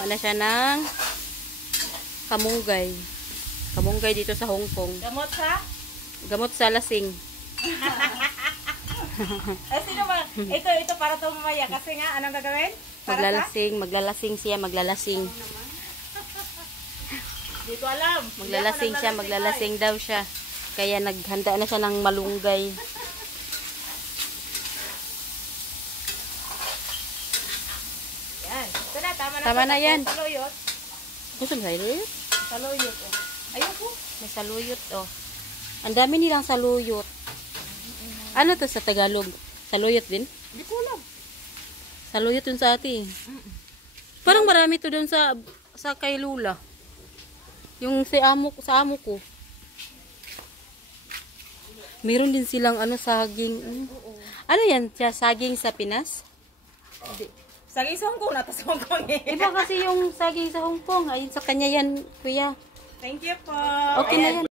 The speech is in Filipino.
Kumuha na siya ng kamunggay. Kamunggay dito sa Hong Kong. Gamot sa? Gamot sa lasing. Sino ba? Ito para to mamaya. Kasi nga, anong gagawin? Maglalasing siya, maglalasing. Di ko alam. Maglalasing daw siya. Kaya naghanda na siya ng malunggay. Yan. Ito na, Tama na yan. Saluyot. Gusto mo saluyot? Saluyot. Ayun po. May saluyot, oh. Ang dami nilang saluyot. Ano to sa Tagalog? Saluyot din? Hindi ko alam. Saluyot yun sa atin. Parang marami to doon sa kay Lula. Yung sa amo ko. Meron din silang saging. Ano yan? Saging sa Pinas? Saging sa Hong Kong, nata sa Hong Kong eh. Iba kasi yung saging sa Hong Kong. Ayun sa kanya yan, kuya. Thank you po. Okay na yan.